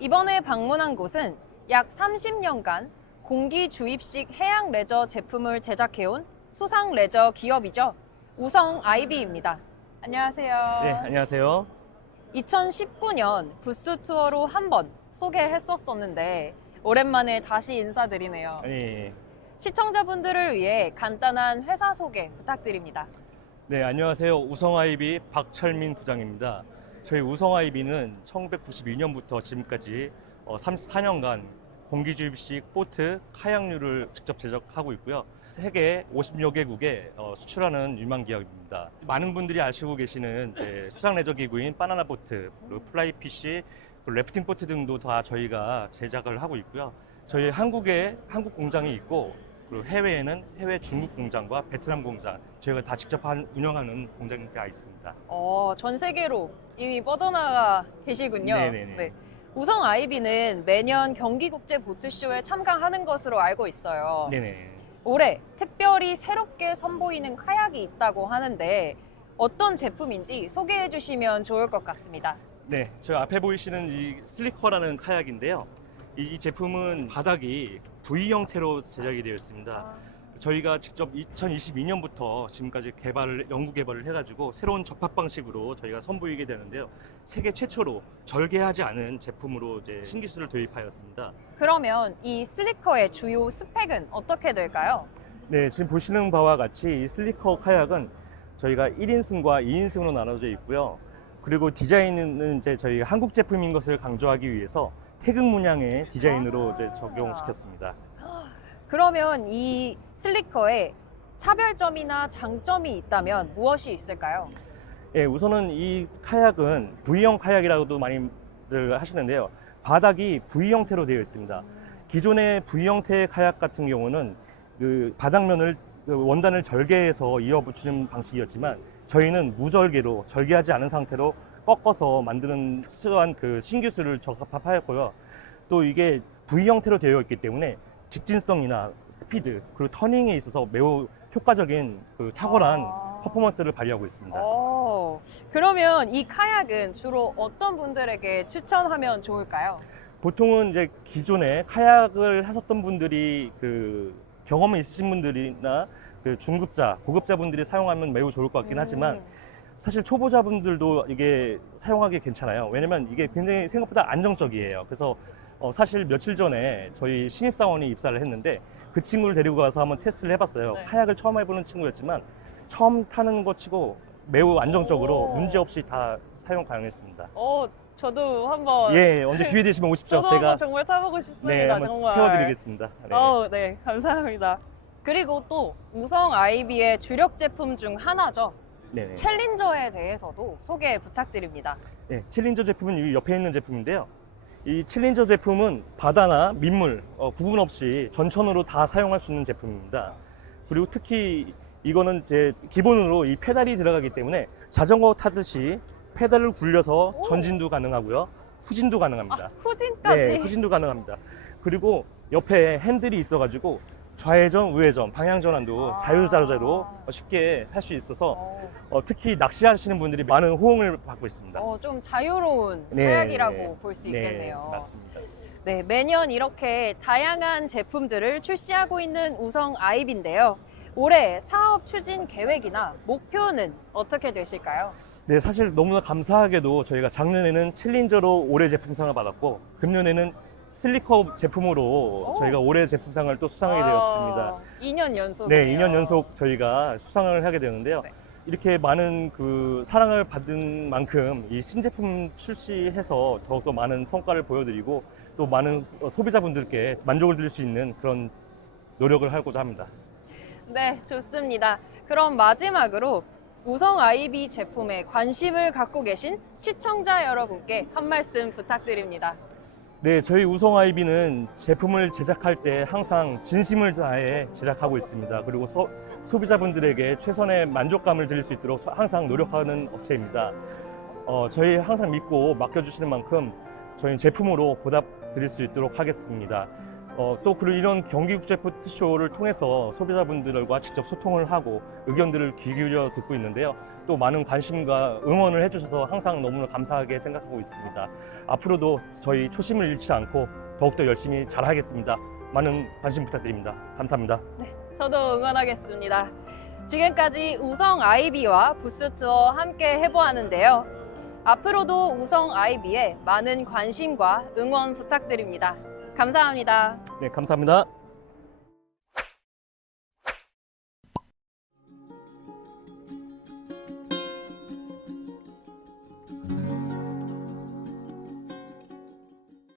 이번에 방문한 곳은 약 30년간 공기 주입식 해양 레저 제품을 제작해온 수상 레저 기업이죠. 우성 아이비입니다. 안녕하세요. 네, 안녕하세요. 2019년 부스 투어로 한 번 소개했었었는데 오랜만에 다시 인사드리네요. 아니, 시청자분들을 위해 간단한 회사 소개 부탁드립니다. 네, 안녕하세요. 우성아이비 박철민 부장입니다. 저희 우성아이비는 1992년부터 지금까지 34년간 공기주입식 보트, 카약류를 직접 제작하고 있고요. 세계 50여 개국에 어, 수출하는 유망 기업입니다. 많은 분들이 아시고 계시는 이제 수상 레저 기구인 바나나 보트, 플라이피시, 래프팅 보트 등도 다 저희가 제작을 하고 있고요. 저희 한국에 한국 공장이 있고 그리고 해외에는 해외 중국 공장과 베트남 공장 저희가 다 직접 한- 운영하는 공장이 다 있습니다. 어, 전 세계로 이미 뻗어나가 계시군요. 네네네. 네. 우성 아이비는 매년 경기국제 보트쇼에 참가하는 것으로 알고 있어요. 네네. 올해 특별히 새롭게 선보이는 카약이 있다고 하는데 어떤 제품인지 소개해 주시면 좋을 것 같습니다. 네, 저 앞에 보이시는 이 슬리커라는 카약인데요. 이, 이 제품은 바닥이 V 형태로 제작이 되어 있습니다. 저희가 직접 2022년부터 지금까지 개발을 연구 개발을 해가지고 새로운 접합 방식으로 저희가 선보이게 되는데요. 세계 최초로 절개하지 않은 제품으로 이제 신기술을 도입하였습니다. 그러면 이 슬리커의 주요 스펙은 어떻게 될까요? 네, 지금 보시는 바와 같이 이 슬리커 카약은 저희가 1인승과 2인승으로 나눠져 있고요. 그리고 디자인은 이제 저희 한국 제품인 것을 강조하기 위해서 태극 문양의 디자인으로 이제 적용시켰습니다. 그러면 이 슬리커에 차별점이나 장점이 있다면 무엇이 있을까요? 예, 우선은 이 카약은 V형 카약이라고도 많이들 하시는데요. 바닥이 V 형태로 되어 있습니다. 기존의 V 형태의 카약 같은 경우는 그 바닥면을 그 원단을 절개해서 이어 붙이는 방식이었지만 저희는 무절개로 절개하지 않은 상태로 꺾어서 만드는 특수한 그 신기술을 적합하였고요. 또 이게 V 형태로 되어 있기 때문에 직진성이나 스피드 그리고 터닝에 있어서 매우 효과적인 그 탁월한 아. 퍼포먼스를 발휘하고 있습니다. 오, 그러면 이 카약은 주로 어떤 분들에게 추천하면 좋을까요? 보통은 이제 기존에 카약을 하셨던 분들이 그 경험이 있으신 분들이나 그 중급자, 고급자 분들이 사용하면 매우 좋을 것 같긴 하지만 음, 사실 초보자분들도 이게 사용하기 괜찮아요. 왜냐면 이게 굉장히 생각보다 안정적이에요. 그래서 어, 사실 며칠 전에 저희 신입사원이 입사를 했는데 그 친구를 데리고 가서 한번 테스트를 해봤어요. 네. 카약을 처음 해보는 친구였지만 처음 타는 것 치고 매우 안정적으로 오. 문제없이 다 사용 가능했습니다. 어, 저도 한번 예, 언제 기회 되시면 오십시오. 저도 제가 한번 정말 타보고 싶습니다. 네, 한번 정말. 태워드리겠습니다. 네. 어, 네, 감사합니다. 그리고 또 우성 아이비의 주력 제품 중 하나죠. 네네. 챌린저에 대해서도 소개 부탁드립니다. 네, 챌린저 제품은 이 옆에 있는 제품인데요. 이 챌린저 제품은 바다나 민물 어, 구분 없이 전천으로 다 사용할 수 있는 제품입니다. 그리고 특히 이거는 이제 기본으로 이 페달이 들어가기 때문에 자전거 타듯이 페달을 굴려서 오. 전진도 가능하고요, 후진도 가능합니다. 아, 후진까지. 네, 후진도 가능합니다. 그리고 옆에 핸들이 있어가지고 좌회전, 우회전, 방향 전환도 아. 자유자재로 쉽게 할 수 있어서 어, 어, 특히 낚시하시는 분들이 많은 호응을 받고 있습니다. 어, 좀 자유로운 네, 카약이라고 네. 볼수 네, 있겠네요. 맞습니다. 네, 매년 이렇게 다양한 제품들을 출시하고 있는 우성 아이비인데요. 올해 사업 추진 계획이나 목표는 어떻게 되실까요? 네, 사실 너무나 감사하게도 저희가 작년에는 챌린저로 올해 제품 상을 받았고 금년에는 슬리커 제품으로 오. 저희가 올해 제품상을 또 수상하게 되었습니다. 2년 연속. 네, 2년 연속 저희가 수상을 하게 되는데요. 네. 이렇게 많은 그 사랑을 받은 만큼 이 신제품 출시해서 더욱더 많은 성과를 보여드리고 또 많은 소비자분들께 만족을 드릴 수 있는 그런 노력을 하고자 합니다. 네, 좋습니다. 그럼 마지막으로 우성 아이비 제품에 관심을 갖고 계신 시청자 여러분께 한 말씀 부탁드립니다. 네, 저희 우성 아이비는 제품을 제작할 때 항상 진심을 다해 제작하고 있습니다. 그리고 소, 소비자분들에게 최선의 만족감을 드릴 수 있도록 항상 노력하는 업체입니다. 어, 저희 항상 믿고 맡겨주시는 만큼 저희는 제품으로 보답 드릴 수 있도록 하겠습니다. 어, 또 그리고 이런 경기국제 포트쇼를 통해서 소비자분들과 직접 소통을 하고 의견들을 귀 기울여 듣고 있는데요. 또 많은 관심과 응원을 해주셔서 항상 너무나 감사하게 생각하고 있습니다. 앞으로도 저희 초심을 잃지 않고 더욱더 열심히 잘하겠습니다. 많은 관심 부탁드립니다. 감사합니다. 저도 응원하겠습니다. 지금까지 우성 아이비와 부스 투어 함께 해보았는데요. 앞으로도 우성 아이비에 많은 관심과 응원 부탁드립니다. 감사합니다. 네, 감사합니다.